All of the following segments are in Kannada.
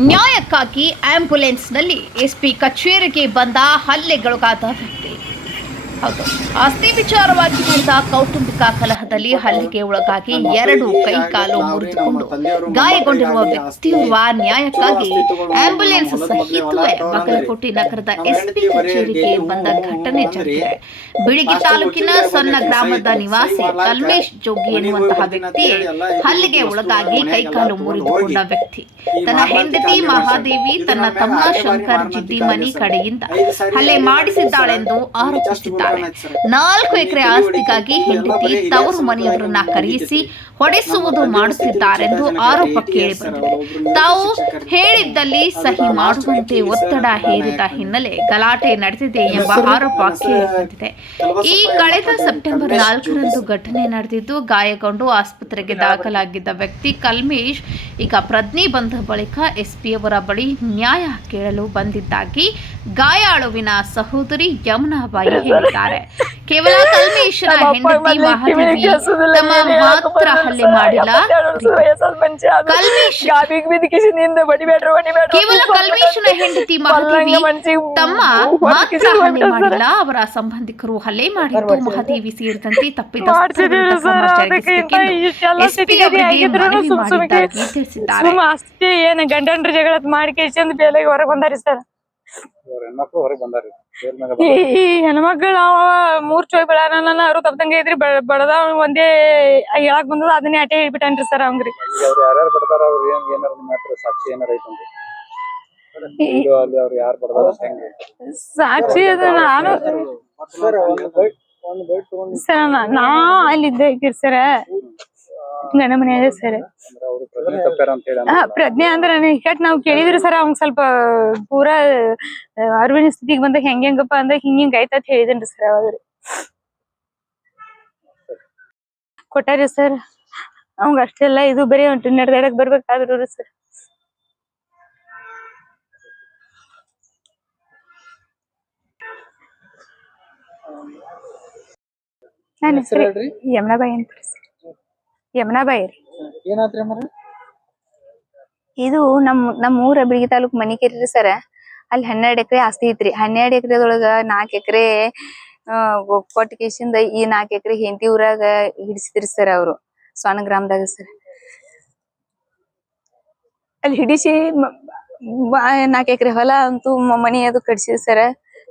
ನ್ಯಾಯಕ್ಕಾಗಿ ಆಂಬ್ಯುಲೆನ್ಸ್ನಲ್ಲಿ ಎಸ್ಪಿ ಕಚೇರಿಗೆ ಬಂದ ಹಲ್ಲೆಗೊಳಗಾದ ವ್ಯಕ್ತಿ ಹೌದು ಆಸ್ತಿ ವಿಚಾರವಾಗಿ ಕೌಟುಂಬಿಕ ಕಲಹದಲ್ಲಿ ಹಲ್ಲಿಗೆ ಒಳಗಾಗಿ ಎರಡು ಕೈ ಕಾಲು ಮುರಿದುಕೊಂಡು ಗಾಯಗೊಂಡಿರುವ ವ್ಯಕ್ತಿಯೋರ್ವ ನ್ಯಾಯಕ್ಕಾಗಿ ಆಂಬ್ಯುಲೆನ್ಸ್ ಸಹಿತವೇ ಬಾಗಲಕೋಟೆ ನಗರದ ಎಸ್ಪಿ ಕಚೇರಿಗೆ ಬಂದ ಘಟನೆ ಜರುಗಿದೆ. ಬಿಳಿಗಿ ತಾಲೂಕಿನ ಸಣ್ಣ ಗ್ರಾಮದ ನಿವಾಸಿ ಕಲ್ಮೇಶ್ ಜೋಗಿ ಎನ್ನುವಂತಹ ವ್ಯಕ್ತಿ ಹಲ್ಲಿಗೆ ಒಳಗಾಗಿ ಕೈಕಾಲು ಮುರಿದುಕೊಂಡ ವ್ಯಕ್ತಿ. ತನ್ನ ಹೆಂಡತಿ ಮಹಾದೇವಿ, ತನ್ನ ತಮ್ಮ ಶಂಕರ್ ಜಿಡ್ಡಿಮನಿ ಕಡೆಯಿಂದ ಹಲ್ಲೆ ಮಾಡಿಸಿದ್ದಾಳೆಂದು ಆರೋಪಿಸಿದ್ದಾರೆ. ನಾಲ್ಕು ಎಕರೆ ಆಸ್ತಿಗಾಗಿ ಹೆಂಡತಿ ತವರು ಮನೆಯವರನ್ನ ಕರೆಯಿಸಿ ಹೊಡೆಸುವುದು ಮಾಡುತ್ತಿದ್ದಾರೆಂದು ಆರೋಪ ಕೇಳಿಬಂದಿದೆ ತಾವು ಹೇಳಿದ್ದಲ್ಲಿ ಸಹಿ ಮಾಡುವಂತೆ ಒತ್ತಡ ಹೇರಿದ ಹಿನ್ನೆಲೆ ಗಲಾಟೆ ನಡೆದಿದೆ ಎಂಬ ಆರೋಪ ಕೇಳಿಬಂದಿದೆ ಈ ಕಳೆದ ಸೆಪ್ಟೆಂಬರ್ ನಾಲ್ಕರಂದು ಘಟನೆ ನಡೆದಿದ್ದು ಗಾಯಗೊಂಡು ಆಸ್ಪತ್ರೆಗೆ ದಾಖಲಾಗಿದ್ದ ವ್ಯಕ್ತಿ ಕಲ್ಮೇಶ್ ಈಗ ಪ್ರಜ್ಞೆ ಬಂದ ಬಳಿಕ ಎಸ್ಪಿಯವರ ಬಳಿ ನ್ಯಾಯ ಕೇಳಲು ಬಂದಿದ್ದಾಗಿ ಗಾಯಾಳುವಿನ ಸಹೋದರಿ ಯಮುನಾಬಾಯಿ ಹೇಳಿದ್ದಾರೆ. ಕೇವಲ ಕಲ್ಮೇಶ್ವರ ಹೆಂಡತಿ ಮಹಾದೇವಿ ತಮ್ಮ ಮಾತ್ರ ಹಲ್ಲೆ ಮಾಡಿಲ್ಲ. ಕಲ್ಮೇಶ್ ಕೇವಲ ಕಲ್ಮೇಶ್ವರ ಹೆಂಡತಿ ಮಹಾದೇವಿ ತಮ್ಮ ಮಾತ್ರ ಹಲ್ಲೆ ಮಾಡಿಲ್ಲ. ಅವರ ಸಂಬಂಧಿಕರು ಹಲ್ಲೆ ಮಾಡಿದ್ದು ಮಹಾದೇವಿ ಸೇರಿದಂತೆ ತಪ್ಪಿದ ಸುಮ್ಮ ಅಷ್ಟೇ ಏನ್ ಗಂಡನ್ರ ಜಗಳ ಮಾಡಿ ಕೇಳ್ಚಂದ್ ಬೇಲೆಗೆ ಹೊರಗೆ ಬಂದಾರಿ ಸರ್. ಹೆಣ್ಮಕ್ಳು ಹೊರಗೆ ಬಂದಾರಿ. ದೇವ್ರ ಮ್ಯಾಗ ಈ ಈ ಹೆಣ್ಮಕ್ಳು ಅವ ಮೂರ್ ಚೋಯ್ ಬೆಳಾರಲ್ಲ ಅವ್ರು ತಪ್ಪದಂಗೆ ಇದ್ರಿ. ಬಡದ ಒಂದೇ ಹೇಳಕ್ ಬಂದದ ಅದನ್ನೇ ಅಟೆ ಹೇಳ್ಬಿಟ್ಟನ್ರಿ ಸರ್ ಅವಂಗ್ರಿ ಈಗ ಅವ್ರು ಯಾರ್ಯಾರು ಬಡ್ತಾರ ಅವ್ರು ಏನ್ ಏನಾರ ನಿಮ್ಮ ಹತ್ರ ಸಾಕ್ಷಿ ಏನಾರ ಐತಂದ್ರಿ ಇದು ಅಲ್ಲಿ ಅವ್ರು ಯಾರು ಬಡ್ದಾರ ಹೆಂಗೆ ಸಾಕ್ಷಿ ಅದು ನಾನು ಸರ್ ಒಂದು ಬೈಟ್ ಒಂದು ಬೈಟ್ ತಗೊಂಡು ಸರ್ ನಾ ಅಲ್ಲಿದ್ದೆ ಸರ್. ಗಂಡ ಮನೆಯಾಗ ಸರ್. ಅವ್ರು ಪ್ರಜ್ಞೆ ಅಂದ್ರೆ ಹಿಕಟ್ ನಾವ್ ಕೇಳಿದ್ರಿ ಸರ್ ಅವ್ನ್ ಸ್ವಲ್ಪ ಪೂರಾ ಅರಿವಿನ ಸ್ಥಿತಿಗೆ ಬಂದಾಗ ಹೆಂಗ್ ಹೆಂಗಪ್ಪ ಅಂದ ಹಿಂಗ್ ಹಿಂಗ್ ಆಯ್ತ ಅಂತ ಹೇಳಿದೇನ್ರಿ ಸರ್ ಅವಾಗ್ರಿ ಕೊಟ್ಟಾರಿ ಸರ್. ಅವಂಗ ಅಷ್ಟೆಲ್ಲ ಇದು ಬರೀ ಹೊಂಟು ನಡೆದಾಡಕ್ ಬರ್ಬೇಕಾದ್ರು ಸರ್. ನನ್ನ ಹೆಸರು? ಯಮುನಾಬಾಯಿ ಅಂತ ಯಮುನಾಬಾಯಿ ರೀ. ಏನಾತ್ರಿ ಇದು ನಮ್ ನಮ್ಮ ಊರ ಬಿಳಿಗಿ ತಾಲೂಕ್ ಮನಿಕೇರಿ ರೀ ಸರ್. ಅಲ್ಲಿ ಹನ್ನೆರಡ್ ಎಕರೆ ಆಸ್ತಿ ಐತ್ರಿ. ಹನ್ನೆರಡ್ ಎಕರೆದೊಳಗ ನಾಲ್ಕ್ ಎಕರೆ ಕೊಟ್ಟ ಕೇಶಿಂದ ಈ ನಾಕ್ ಎಕರೆ ಹೆಂಡತಿ ಊರಾಗ ಹಿಡಿಸಿದ್ರಿ ಸರ್ ಅವ್ರು. ಸ್ವಾನ ಗ್ರಾಮದಾಗ ಸರ್. ಅಲ್ಲಿ ಹಿಡಿಸಿ ನಾಕ್ ಎಕರೆ ಹೊಲ ಅಂತೂ ಮನಿ ಅದು ಕಟ್ಸಿದ್ ಸರ್.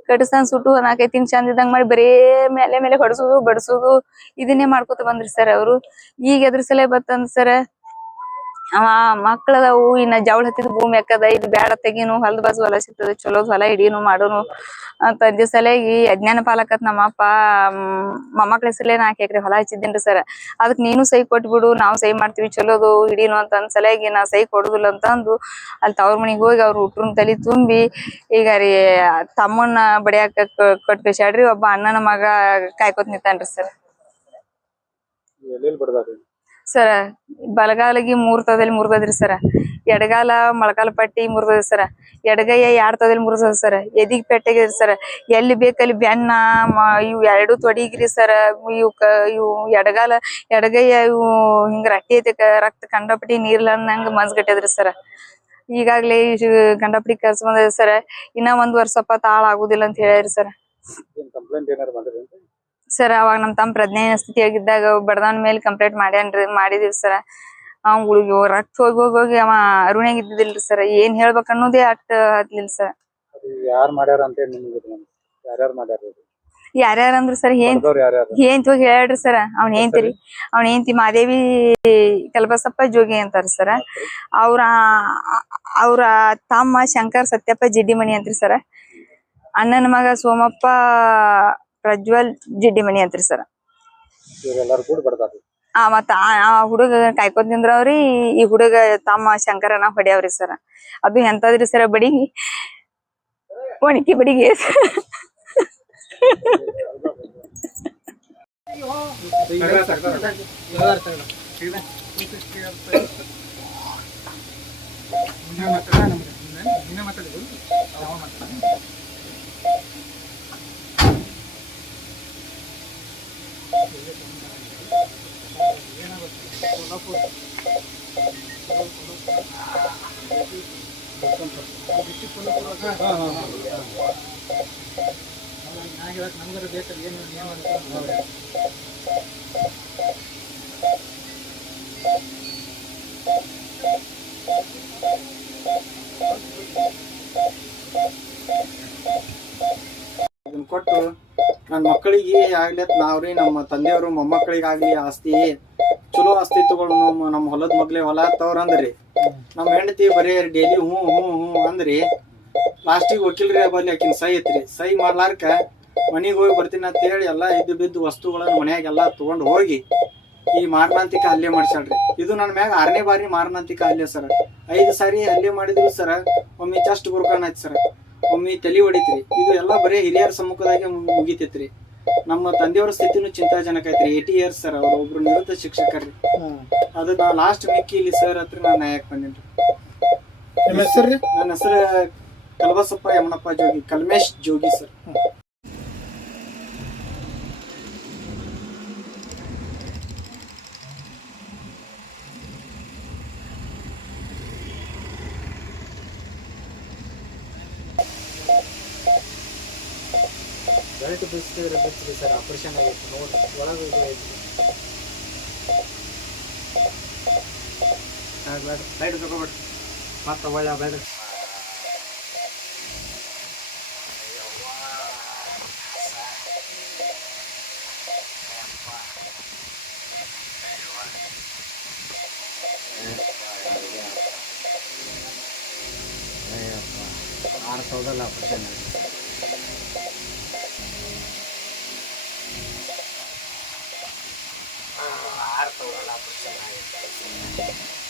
ಕಟ್ಸನ್ ಸುಟ್ಟು ನಾಲ್ಕೈದು ತಿಂಗ್ ಚಂದ ಇದ್ದಂಗ್ ಮಾಡಿ ಬರೇ ಮೇಲೆ ಮೇಲೆ ಹೊಡ್ಸೋದು, ಬಡ್ಸೋದು, ಇದನ್ನೇ ಮಾಡ್ಕೊತ ಬಂದ್ರಿ ಸರ್ ಅವ್ರು. ಈಗ ಎದ್ರ ಸಲ ಬತ್ತಂದ್ ಸರ್ ಅವ ಮಕ್ಕಳದ ಇನ್ನ ಜವಳ ಹತ್ತಿದ ಭೂಮಿ ಅಕ್ಕದ ಇದು ಬ್ಯಾಡ ತೆಗೀನು, ಹೊಲದ ಬಾಜು ಹೊಲ ಸಿಗ್ತದ ಚಲೋದ್ ಹೊಲ ಹಿಡೀನು ಮಾಡೋನು ಅಂತ ಅಂದ ಸಲಗಿ ಅಜ್ಞಾನ ಪಾಲಕತ್ ನಮ್ಮ ಅಪ್ಪ ಮೊಮ್ಮಕ್ಳ ಹೆಸರ್ಲೆ ನಾಲ್ಕು ಹೊಲ ಹಚ್ಚಿದ್ದೇನ್ರಿ ಸರ್. ಅದಕ್ ನೀನು ಸೈ ಕೊಟ್ಬಿಡು ನಾವು ಸೈ ಮಾಡ್ತೀವಿ, ಚಲೋದು ಹಿಡೀನು ಅಂತ ಅಂದ್ ನಾ ಸೈ ಕೊಡುದಿಲ್ಲ ಅಂತ ಅಂದು ಅಲ್ಲಿ ತವ್ರ ಮನಿಗ್ ಹೋಗಿ ಅವ್ರ ಹುಟ್ರನ್ ತಲಿ ತುಂಬಿ ಈಗ ರೀ ತಮ್ಮನ್ನ ಬಡಿಯಾಕ ಕೊಟ್ ಕಳ್ಸ್ಯಾಡ್ರಿ, ಒಬ್ಬ ಅಣ್ಣನ ಮಗ ಕಾಯ್ಕೊತ್ ನಿಂತಾನ್ರಿ ಸರ್. ಸರ? ಬಲಗಾಲಿಗೆ ಮೂರ್ ತೋದಲ್ಲಿ ಮುರಿದದ್ರಿ ಸರ. ಎಡಗಾಲ ಮೊಳಕಾಲ ಪಟ್ಟಿ ಮುರಿದದ ಸರ. ಎಡಗೈಯ ಎರಡ್ ತೋದಲ್ಲಿ ಮುರಿದದ ಸರ. ಎದಿಗ್ ಪೆಟ್ಟಗಿದ್ರಿ ಸರ. ಎಲ್ಲಿ ಬೇಕಲ್ಲಿ ಬೆನ್ನ ಇವು ಎರಡು ತೊಡಿಗ್ರಿ ಸರ. ಇವು ಇವು ಎಡಗಾಲ, ಎಡಗೈಯ ಇವು ಹಿಂಗ ರಟ್ಟಿ ಐತಿ ರಕ್ತ ಕಂಡಪಟ್ಟಿ ನೀರ್ಲಂದಂಗ ಮನ್ಸ್ಗಟ್ಟದ್ರಿ ಸರ. ಈಗಾಗ್ಲೇ ಗಂಡಪಡಿ ಕರ್ಸ್ ಬಂದ್ರಿ ಸರ. ಇನ್ನ ಒಂದ್ ವರ್ಷಪ್ಪ ತಾಳ ಆಗುದಿಲ್ಲ ಅಂತ ಹೇಳ್ಯಾರಿ ಸರ್. ಸರ್ ಅವಾಗ ನಮ್ ತಮ್ಮ ಪ್ರಜ್ಞೆ ಸ್ಥಿತಿಯಾಗಿದ್ದಾಗ ಬಡದವನ ಮೇಲೆ ಕಂಪ್ಲೇಂಟ್ ಮಾಡ್ಯಾನ್ರಿ ಮಾಡಿದಿವಿ ಸರ್ ಅವ್ ಹುಡುಗಿ ರಕ್ತ ಹೋಗಿ ಹೋಗಿ ಹೋಗಿ ಅವ ಅರುಣ್ಯಾಗ ಇದ್ದಿದ್ದಿಲ್ರಿ ಸರ್ ಏನ್ ಹೇಳ್ಬೇಕು ಅನ್ನೋದೇ ಅಟ್ ಹತ್ಲಿಲ್ಲ ಸರ್ ಅದು ಯಾರು ಮಾಡ್ಯಾರ ಅಂತ ಹೇಳಿ ನಿಮ್ಗೆ ಯಾರ್ಯಾರು ಮಾಡ್ಯಾರ ಇದು? ಯಾರ್ಯಾರ ಅಂದ್ರ ಸರ್ ಏನ್ ಬಡ್ದವ್ರು ಯಾರ್ಯಾರು? ಏನ್ ಹೋಗಿ ಹೇಳ್ರಿ ಸರ್ ಅವ್ನ ಏನ್ತಿರಿ ಅವ್ನ ಏನ್ತಿ ಮಾದೇವಿ ಕಲ್ಬಸಪ್ಪ ಜೋಗಿ ಅಂತಾರ ಸರ್ ಅವ್ರ ಅವ್ರ ತಮ್ಮ ಶಂಕರ್ ಸತ್ಯಪ್ಪ ಜಿಡ್ಡಿಮಣಿ ಅಂತ್ರಿ ಸರ್ ಅಣ್ಣನ ಮಗ ಸೋಮಪ್ಪ ಪ್ರಜ್ವಲ್ ಜಿಡ್ಡಿಮನಿ ಅಂತ್ರಿ ಸರ್. ಕೂಡ ಬರ್ತಾರೆ ಆ ಮತ್ತ ಆ ಹುಡುಗ ಕಾಯ್ಕೋತ ನಿಂದ್ರವ್ರಿ ಈ ಹುಡುಗ ತಮ್ಮ ಶಂಕರನ ಹೊಡ್ಯಾವ್ರಿ ಸರ್. ಅದು ಎಂತದ್ರಿ ಸರ್ ಬಡಿಗಿ ಒಣಕಿ ಬಡಿಗೆ. ಮಾತಾಡ ಆಗಿರೋಕೆ ನಮಗರ ಬೇಕಲ್ಲ ಏನು ಏನು Thank you. ಇದನ್ನ ಕೊಟ್ಟು ನನ್ನ ಮಕ್ಕಳಿಗೆ ಆಗ್ಲಿ ನಾವ್ರಿ, ನಮ್ಮ ತಂದೆಯವರು ಮೊಮ್ಮಕ್ಕಳಿಗಾಗ್ಲಿ ಆಸ್ತಿ, ಚಲೋ ಆಸ್ತಿ ತಗೊಂಡು ನಮ್ಮ ನಮ್ಮ ಹೊಲದ ಮಗ್ಲೆ ಹೊಲ ತವ್ರ ಅಂದ್ರಿ. ನಮ್ಮ ಹೆಂಡತಿ ಬರೀ ಡೈಲಿ ಹ್ಞೂ ಹ್ಞೂ ಹ್ಞೂ ಅಂದ್ರಿ. ಲಾಸ್ಟಿಗೆ ವಕೀಲ್ರಿ ಬಲ್ಲಿ ಆಕಿನ ಸೈ ಐತ್ರಿ. ಸೈ ಮಾಡ್ಲಾರ್ಕ ಮನೆಗೆ ಹೋಗಿ ಬರ್ತೀನಿ ಅಂತ ಹೇಳಿ ಎಲ್ಲ ಇದ್ದು ಬಿದ್ದು ವಸ್ತುಗಳನ್ನ ಮನೆಯಾಗೆಲ್ಲ ತಗೊಂಡು ಹೋಗಿ ಈ ಮಾರಣಾಂತಿಕ ಅಲ್ಲೇ ಮಾಡ್ಸ್ಯಾಳ್ರಿ. ಇದು ನನ್ನ ಮ್ಯಾಗ ಆರನೇ ಬಾರಿ ಮಾರಣಾಂತಿಕ ಅಲ್ಲೇ ಸರ್. ಐದು ಸಾರಿ ಅಲ್ಲೇ ಮಾಡಿದ್ರು ಸರ್, ಒಮ್ಮೆ ಚಸ್ಟ್ ಬುರ್ಕಾನ್ ಆಯ್ತು ಸರ್. ಒಮ್ಮೆ ತಲೆ ಹೊಡಿತ್ರಿ. ಇದು ಎಲ್ಲ ಬರೀ ಹಿರಿಯರ ಸಮ್ಮುಖದಾಗೆ ಮುಗಿತೈತ್ರಿ. ನಮ್ಮ ತಂದೆಯವರ ಸ್ಥಿತಿನೂ ಚಿಂತಾಜನಕ ಐತ್ರಿ. ಏಟಿ ಇಯರ್ಸ್ ಸರ್ ಅವ್ರ ಒಬ್ರು ನಿವೃತ್ತ ಶಿಕ್ಷಕರ್ರಿ ಅದು ನಾ ಲಾಸ್ಟ್ ಮಿಕ್ಕಿ ಇಲ್ಲಿ ಸರ್ ಹತ್ರ ನಾನು ನ್ಯಾಯಕ್ಕೆ ಬಂದೇನ್ರಿ. ನನ್ನ ಹೆಸರು ಕಲ್ಬಸಪ್ಪ ಯಮನಪ್ಪ ಜೋಗಿ ಕಲ್ಮೇಶ್ ಜೋಗಿ ಸರ್ ಬೆಲ್ಟ್ ಬಿಚ್ಚಿದ್ರೆ ಬಿಡ್ತೀವಿ ಸರ್ ಆಪರೇಷನ್ ಆಗೈತೆ ನೋಡಿ ಒಳಗೆ ಐತಿ ಲೈಟ್ ಮತ್ತೆ ಒಳ್ಳೆ ಆರು ಸಾವಿರದಲ್ಲಿ ಆಪರೇಷನ್ ಆಗಿದೆ ಆರು ಸಾವಿರದಲ್ಲಿ ಆಪರೇಷನ್ ಆಗಿದೆ